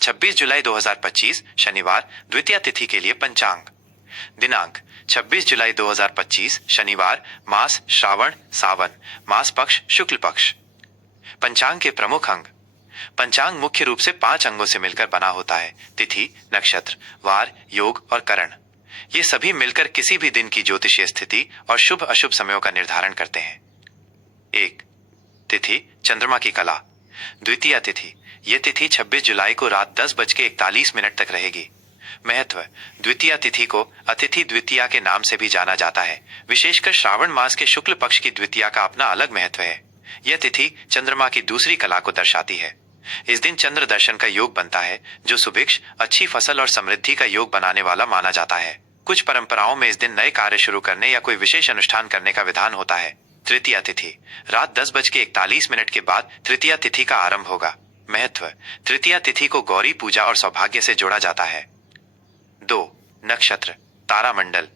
26 जुलाई 2025 शनिवार द्वितीया तिथि के लिए पंचांग। दिनांक 26 जुलाई 2025 शनिवार, मास श्रावण सावन, मास पक्ष शुक्ल पक्ष। पंचांग के प्रमुख अंग। पंचांग मुख्य रूप से 5 अंगों से मिलकर बना होता है: तिथि, नक्षत्र, वार, योग और करण। ये सभी मिलकर किसी भी दिन की ज्योतिषीय स्थिति और शुभ अशुभ समयों का निर्धारण करते हैं। 1. तिथि चंद्रमा की कला। द्वितीया तिथि। यह तिथि 26 जुलाई को रात 10:41 तक रहेगी। महत्व। द्वितीया तिथि को अतिथि द्वितीया के नाम से भी जाना जाता है। विशेषकर श्रावण मास के शुक्ल पक्ष की द्वितीया का अपना अलग महत्व है। यह तिथि चंद्रमा की दूसरी कला को दर्शाती है। इस दिन चंद्र दर्शन का योग बनता है, जो सुभिक्ष, अच्छी फसल और समृद्धि का योग बनाने वाला माना जाता है। कुछ परंपराओं में इस दिन नए कार्य शुरू करने या कोई विशेष अनुष्ठान करने का विधान होता है। तृतीया तिथि। रात 10:41 के बाद तृतीया तिथि का आरंभ होगा। महत्व। तृतीया तिथि को गौरी पूजा और सौभाग्य से जोड़ा जाता है। 2. नक्षत्र तारामंडल।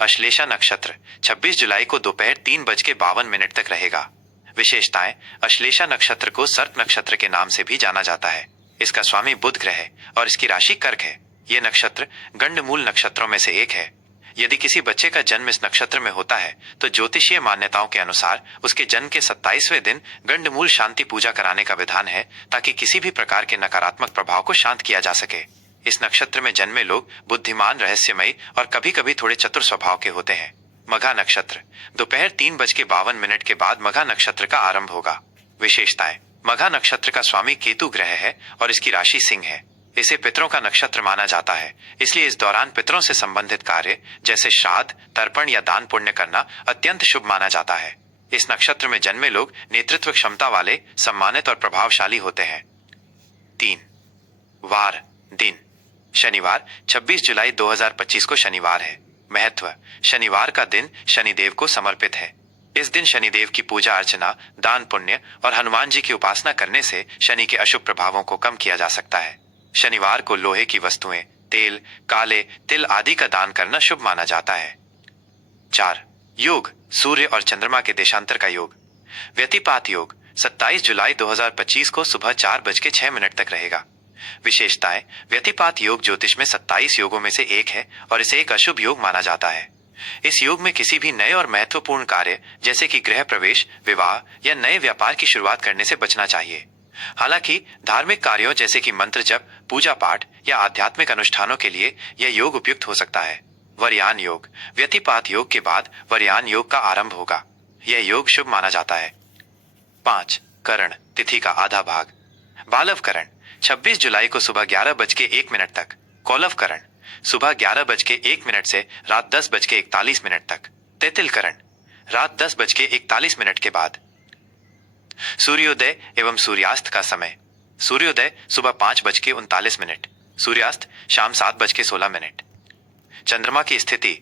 अश्लेषा नक्षत्र 26 जुलाई को दोपहर 3:52 तक रहेगा। विशेषताएं। अश्लेषा नक्षत्र को सर्प नक्षत्र के नाम से भी जाना जाता है। इसका स्वामी बुध ग्रह है और इसकी राशि कर्क है। यह नक्षत्र गंडमूल नक्षत्रों में से एक है। यदि किसी बच्चे का जन्म इस नक्षत्र में होता है तो ज्योतिषीय मान्यताओं के अनुसार उसके जन्म के 27वें दिन गंडमूल शांति पूजा कराने का विधान है, ताकि किसी भी प्रकार के नकारात्मक प्रभाव को शांत किया जा सके। इस नक्षत्र में जन्मे लोग बुद्धिमान, रहस्यमयी और कभी कभी थोड़े चतुर स्वभाव के होते हैं। मघा नक्षत्र। दोपहर 3:52 के बाद मघा नक्षत्र का आरंभ होगा। विशेषताएं। मघा नक्षत्र का स्वामी केतु ग्रह है और इसकी राशि सिंह है। इसे पितरों का नक्षत्र माना जाता है, इसलिए इस दौरान पितरों से संबंधित कार्य जैसे श्राद्ध, तर्पण या दान पुण्य करना अत्यंत शुभ माना जाता है। इस नक्षत्र में जन्मे लोग नेतृत्व क्षमता वाले, सम्मानित और प्रभावशाली होते हैं। 3. वार दिन। शनिवार 26 जुलाई 2025 को शनिवार है। महत्व। शनिवार का दिन शनिदेव को समर्पित है। इस दिन शनिदेव की पूजा अर्चना, दान पुण्य और हनुमान जी की उपासना करने से शनि के अशुभ प्रभावों को कम किया जा सकता है। शनिवार को लोहे की वस्तुएं, तेल, काले तिल आदि का दान करना शुभ माना जाता है। 4. योग सूर्य और चंद्रमा के देशांतर का योग। व्यतिपात योग 27 जुलाई 2025 को सुबह 4:06 तक रहेगा। विशेषताएं। व्यतिपात योग ज्योतिष में 27 योगों में से एक है और इसे एक अशुभ योग माना जाता है। इस योग में किसी भी नए और महत्वपूर्ण कार्य जैसे कि गृह प्रवेश, विवाह या नए व्यापार की शुरुआत करने से बचना चाहिए। हालांकि धार्मिक कार्यों जैसे कि मंत्र जप, पूजा पाठ या आध्यात्मिक अनुष्ठानों के लिए यह योग उपयुक्त हो सकता है। वरयान योग। व्यतिपात योग के बाद वरयान योग का आरंभ होगा। यह योग शुभ माना जाता है। 5. करण तिथि का आधा भाग। बालव करण 26 जुलाई को सुबह 11:01 तक। कौलव करण सुबह 11:01 से रात 10:41 तक। तैतिल करण रात 10:41 के बाद। सूर्योदय एवं सूर्यास्त का समय। सूर्योदय सुबह 5:39, सूर्यास्त शाम 7:16। चंद्रमा की स्थिति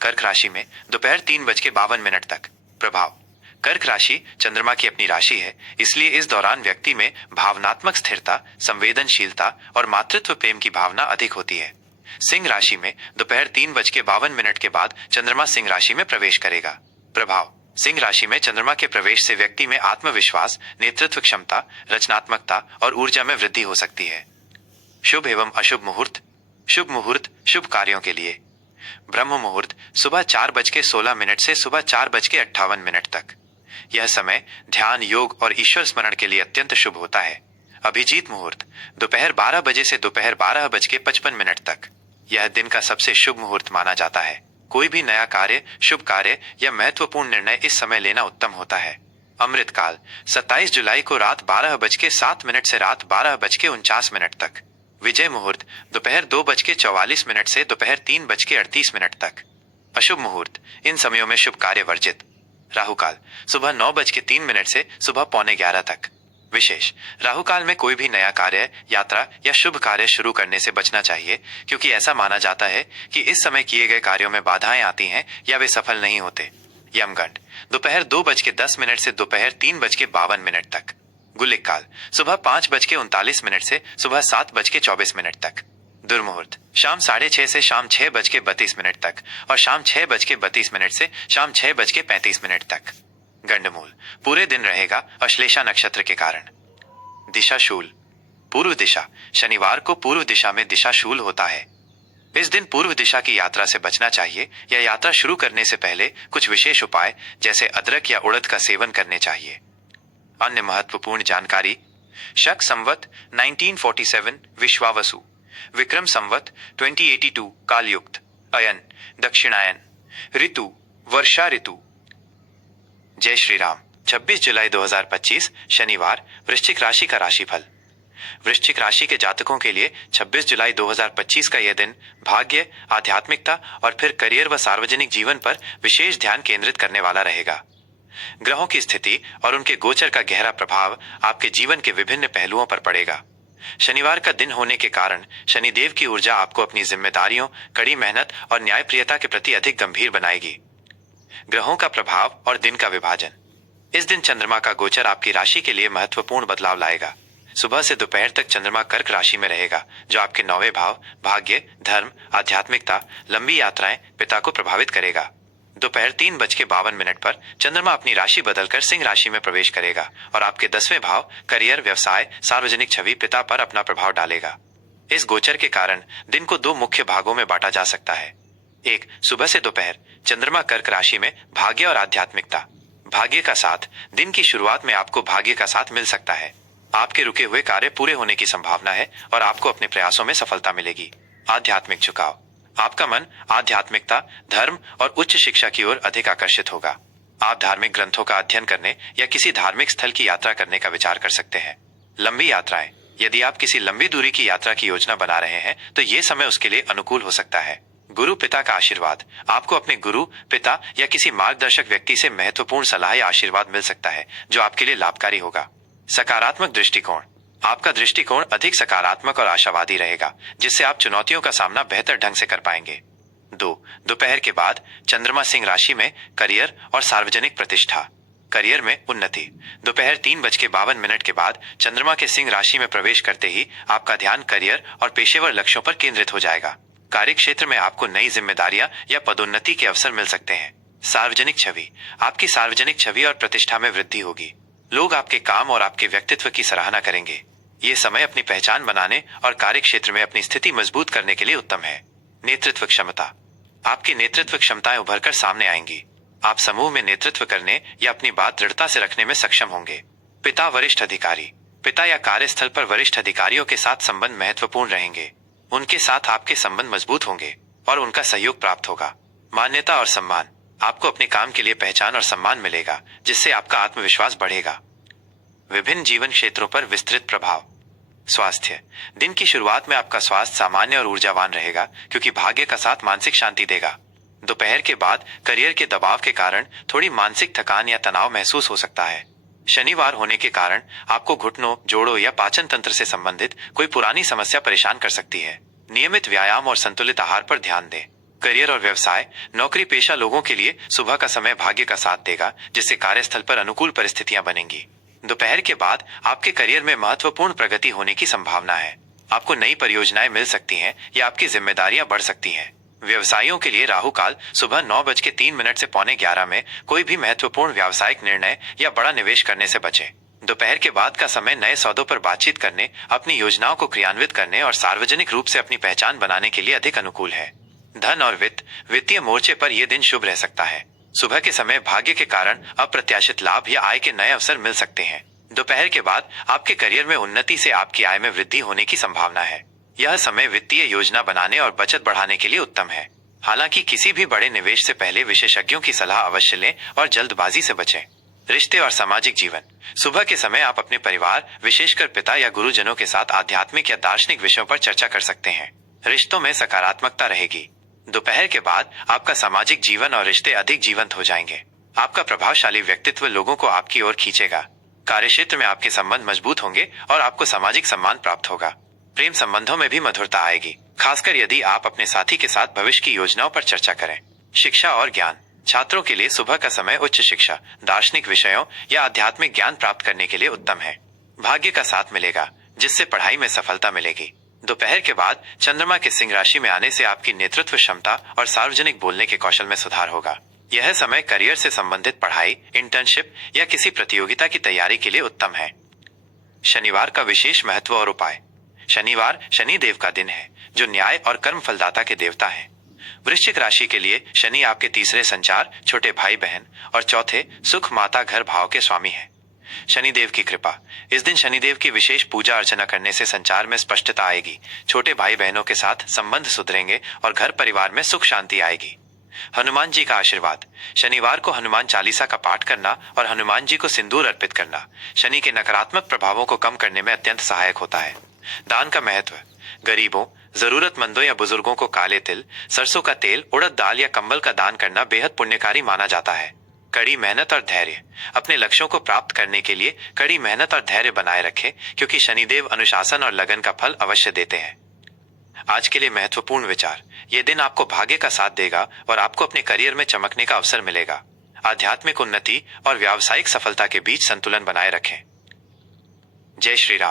कर्क राशि में दोपहर 3:52 तक। प्रभाव। कर्क राशि चंद्रमा की अपनी राशि है, इसलिए इस दौरान व्यक्ति में भावनात्मक स्थिरता, संवेदनशीलता और मातृत्व प्रेम की भावना अधिक होती है। सिंह राशि में दोपहर 3:52 के बाद चंद्रमा सिंह राशि में प्रवेश करेगा। प्रभाव। सिंह राशि में चंद्रमा के प्रवेश से व्यक्ति में आत्मविश्वास, नेतृत्व क्षमता, रचनात्मकता और ऊर्जा में वृद्धि हो सकती है। शुभ एवं अशुभ मुहूर्त। शुभ मुहूर्त शुभ कार्यों के लिए। ब्रह्म मुहूर्त सुबह 4:16 से सुबह 4:58 तक। यह समय ध्यान, योग और ईश्वर स्मरण के लिए अत्यंत शुभ होता है। अभिजीत मुहूर्त दोपहर 12 बजे से दोपहर 12:55 तक। यह दिन का सबसे शुभ मुहूर्त माना जाता है। कोई भी नया कार्य, शुभ कार्य या महत्वपूर्ण निर्णय इस समय लेना उत्तम होता है। अमृत काल 27 जुलाई को रात 12:07 से रात 12:49 तक। विजय मुहूर्त दोपहर 2:44 से दोपहर 3:38 तक। अशुभ मुहूर्त इन समयों में शुभ कार्य वर्जित। राहु काल सुबह 9:03 से सुबह 11:15 तक। विशेष। राहु काल में कोई भी नया कार्य, यात्रा या शुभ कार्य शुरू करने से बचना चाहिए, क्योंकि ऐसा माना जाता है कि इस समय किए गए कार्यों में बाधाएं आती हैं या वे सफल नहीं होते। यमगंड दोपहर 2:10 से दोपहर 3:52 तक। गुलिक काल सुबह 5:39 से सुबह 7:24 तक। दुर्मुहूर्त शाम 6:30 से शाम 6:32 तक और शाम 6:32 से शाम 6:35 तक। गंडमूल पूरे दिन रहेगा अश्लेषा नक्षत्र के कारण। दिशा शूल पूर्व दिशा, शनिवार को पूर्व दिशा में दिशाशूल होता है। इस दिन पूर्व दिशा की यात्रा से बचना चाहिए या यात्रा शुरू करने से पहले कुछ विशेष उपाय जैसे अदरक या उड़द का सेवन करने चाहिए। अन्य महत्वपूर्ण जानकारी। शक संवत 1947 विश्वावसु, विक्रम संवत 2082 कालयुक्त, अयन दक्षिणायन, ऋतु वर्षा ऋतु। जय श्री राम। 26 जुलाई 2025 शनिवार, वृश्चिक राशि का राशिफल। वृश्चिक राशि के जातकों के लिए 26 जुलाई 2025 का यह दिन भाग्य, आध्यात्मिकता और फिर करियर व सार्वजनिक जीवन पर विशेष ध्यान केंद्रित करने वाला रहेगा। ग्रहों की स्थिति और उनके गोचर का गहरा प्रभाव आपके जीवन के विभिन्न पहलुओं पर पड़ेगा। शनिवार का दिन होने के कारण शनिदेव की ऊर्जा आपको अपनी जिम्मेदारियों, कड़ी मेहनत और न्यायप्रियता के प्रति अधिक गंभीर बनाएगी। ग्रहों का प्रभाव और दिन का विभाजन। इस दिन चंद्रमा का गोचर आपकी राशि के लिए महत्वपूर्ण बदलाव लाएगा। सुबह से दोपहर तक चंद्रमा कर्क राशि में रहेगा, जो आपके 9वें भाव भाग्य, धर्म, आध्यात्मिकता, लंबी यात्राएं, पिता को प्रभावित करेगा। दोपहर 3:52 पर चंद्रमा अपनी राशि बदलकर सिंह राशि में प्रवेश करेगा और आपके 10वें भाव करियर, व्यवसाय, सार्वजनिक छवि, पिता पर अपना प्रभाव डालेगा। इस गोचर के कारण दिन को 2 मुख्य भागों में बांटा जा सकता है। एक, सुबह से दोपहर चंद्रमा कर्क राशि में भाग्य और आध्यात्मिकता। भाग्य का साथ। दिन की शुरुआत में आपको भाग्य का साथ मिल सकता है। आपके रुके हुए कार्य पूरे होने की संभावना है और आपको अपने प्रयासों में सफलता मिलेगी। आध्यात्मिक झुकाव। आपका मन आध्यात्मिकता, धर्म और उच्च शिक्षा की ओर अधिक आकर्षित होगा। आप धार्मिक ग्रंथों का अध्ययन करने या किसी धार्मिक स्थल की यात्रा करने का विचार कर सकते हैं। लंबी यात्राएं। यदि आप किसी लंबी दूरी की यात्रा की योजना बना रहे हैं तो ये समय उसके लिए अनुकूल हो सकता है। गुरु पिता का आशीर्वाद। आपको अपने गुरु, पिता या किसी मार्गदर्शक व्यक्ति से महत्वपूर्ण सलाह या आशीर्वाद मिल सकता है जो आपके लिए लाभकारी होगा। सकारात्मक दृष्टिकोण। आपका दृष्टिकोण अधिक सकारात्मक और आशावादी रहेगा, जिससे आप चुनौतियों का सामना बेहतर ढंग से कर पाएंगे। 2, दोपहर के बाद चंद्रमा सिंह राशि में करियर और सार्वजनिक प्रतिष्ठा। करियर में उन्नति। दोपहर 3:52 के बाद चंद्रमा के सिंह राशि में प्रवेश करते ही आपका ध्यान करियर और पेशेवर लक्ष्यों पर केंद्रित हो जाएगा। कार्य क्षेत्र में आपको नई जिम्मेदारियां या पदोन्नति के अवसर मिल सकते हैं। सार्वजनिक छवि। आपकी सार्वजनिक छवि और प्रतिष्ठा में वृद्धि होगी। लोग आपके काम और आपके व्यक्तित्व की सराहना करेंगे। ये समय अपनी पहचान बनाने और कार्य क्षेत्र में अपनी स्थिति मजबूत करने के लिए उत्तम है। नेतृत्व क्षमता। आपकी नेतृत्व क्षमताएं उभरकर सामने आएंगी। आप समूह में नेतृत्व करने या अपनी बात दृढ़ता से रखने में सक्षम होंगे। पिता, वरिष्ठ अधिकारी। पिता या कार्यस्थल पर वरिष्ठ अधिकारियों के साथ संबंध महत्वपूर्ण रहेंगे। उनके साथ आपके संबंध मजबूत होंगे और उनका सहयोग प्राप्त होगा। मान्यता और सम्मान। आपको अपने काम के लिए पहचान और सम्मान मिलेगा, जिससे आपका आत्मविश्वास बढ़ेगा। विभिन्न जीवन क्षेत्रों पर विस्तृत प्रभाव। स्वास्थ्य। दिन की शुरुआत में आपका स्वास्थ्य सामान्य और ऊर्जावान रहेगा, क्योंकि भाग्य का साथ मानसिक शांति देगा। दोपहर के बाद करियर के दबाव के कारण थोड़ी मानसिक थकान या तनाव महसूस हो सकता है। शनिवार होने के कारण आपको घुटनों, जोड़ों या पाचन तंत्र से संबंधित कोई पुरानी समस्या परेशान कर सकती है। नियमित व्यायाम और संतुलित आहार पर ध्यान दें। करियर और व्यवसाय। नौकरी पेशा लोगों के लिए सुबह का समय भाग्य का साथ देगा, जिससे कार्यस्थल पर अनुकूल परिस्थितियां बनेंगी। दोपहर के बाद आपके करियर में महत्वपूर्ण प्रगति होने की संभावना है। आपको नई परियोजनाएं मिल सकती हैं या आपकी जिम्मेदारियां बढ़ सकती हैं। व्यवसायियों के लिए राहु काल सुबह 9:03 से 11:15 में कोई भी महत्वपूर्ण व्यावसायिक निर्णय या बड़ा निवेश करने से बचें। दोपहर के बाद का समय नए सौदों पर बातचीत करने, अपनी योजनाओं को क्रियान्वित करने और सार्वजनिक रूप से अपनी पहचान बनाने के लिए अधिक अनुकूल है। धन और वित्तीय मोर्चे पर यह दिन शुभ रह सकता है। सुबह के समय भाग्य के कारण अप्रत्याशित लाभ या आय के नए अवसर मिल सकते हैं। दोपहर के बाद आपके करियर में उन्नति से आपकी आय में वृद्धि होने की संभावना है। यह समय वित्तीय योजना बनाने और बचत बढ़ाने के लिए उत्तम है। हालांकि किसी भी बड़े निवेश से पहले विशेषज्ञों की सलाह अवश्य लें और जल्दबाजी से बचें। रिश्ते और सामाजिक जीवन। सुबह के समय आप अपने परिवार, विशेषकर पिता या गुरुजनों के साथ आध्यात्मिक या दार्शनिक विषयों पर चर्चा कर सकते हैं। रिश्तों में सकारात्मकता रहेगी। दोपहर के बाद आपका सामाजिक जीवन और रिश्ते अधिक जीवंत हो जाएंगे। आपका प्रभावशाली व्यक्तित्व लोगों को आपकी ओर खींचेगा। कार्यक्षेत्र में आपके संबंध मजबूत होंगे और आपको सामाजिक सम्मान प्राप्त होगा। प्रेम संबंधों में भी मधुरता आएगी, खासकर यदि आप अपने साथी के साथ भविष्य की योजनाओं पर चर्चा करें। शिक्षा और ज्ञान। छात्रों के लिए सुबह का समय उच्च शिक्षा, दार्शनिक विषयों या आध्यात्मिक ज्ञान प्राप्त करने के लिए उत्तम है। भाग्य का साथ मिलेगा, जिससे पढ़ाई में सफलता मिलेगी। दोपहर के बाद चंद्रमा के सिंह राशि में आने से आपकी नेतृत्व क्षमता और सार्वजनिक बोलने के कौशल में सुधार होगा। यह समय करियर से संबंधित पढ़ाई, इंटर्नशिप या किसी प्रतियोगिता की तैयारी के लिए उत्तम है। शनिवार का विशेष महत्व और उपाय। शनिवार शनि देव का दिन है, जो न्याय और कर्म फलदाता के देवता हैं। वृश्चिक राशि के लिए शनि आपके तीसरे संचार, छोटे भाई बहन और चौथे सुख माता घर भाव के स्वामी हैं। शनिदेव की कृपा। इस दिन शनिदेव की विशेष पूजा अर्चना करने से संचार में स्पष्टता आएगी, छोटे भाई बहनों के साथ संबंध सुधरेंगे और घर परिवार में सुख शांति आएगी। हनुमान जी का आशीर्वाद। शनिवार को हनुमान चालीसा का पाठ करना और हनुमान जी को सिंदूर अर्पित करना शनि के नकारात्मक प्रभावों को कम करने में अत्यंत सहायक होता है। दान का महत्व। गरीबों, जरूरतमंदों या बुजुर्गों को काले तिल, सरसों का तेल, उड़द दाल या कंबल का दान करना बेहद पुण्यकारी माना जाता है। कड़ी मेहनत और धैर्य। अपने लक्ष्यों को प्राप्त करने के लिए कड़ी मेहनत और धैर्य बनाए रखें, क्योंकि शनिदेव अनुशासन और लगन का फल अवश्य देते हैं। आज के लिए महत्वपूर्ण विचार। यह दिन आपको भाग्य का साथ देगा और आपको अपने करियर में चमकने का अवसर मिलेगा। आध्यात्मिक उन्नति और व्यावसायिक सफलता के बीच संतुलन बनाए रखें। जय श्री राम।